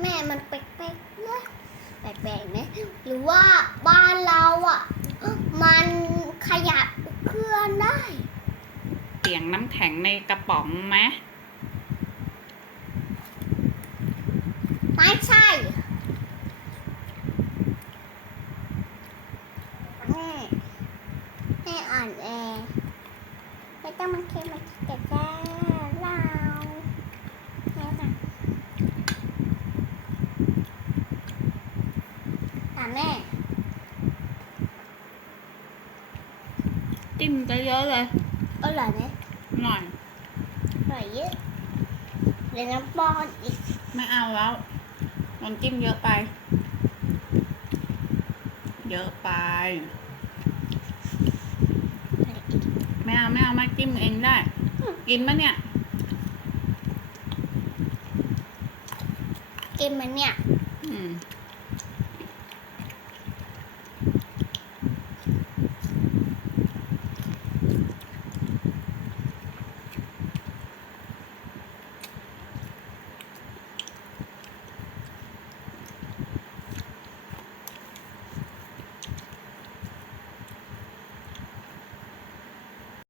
แปลกไหมหรือว่าบ้านเราอะ มันขยับเคลื่อนได้ เสียงน้ำแข็งในกระป๋องไหมไม่ใช่แม่แม่อ่านแอร์ไม่ต้องมาเค็มมาแก่แก่เราแม่ค่ะถา มแม่ จิ้มจะเยอะเลยอร่อยไหมหน่อย อร่อยเยอะเดี๋ยวน้ำป้อนอีกไม่เอาแล้วน้ำจิ้มเยอะไป เยอะไป ไม่เอาไม่เอาไม่จิ้มเองได้ กินปะเนี่ย กินมันเนี่ยอืมอ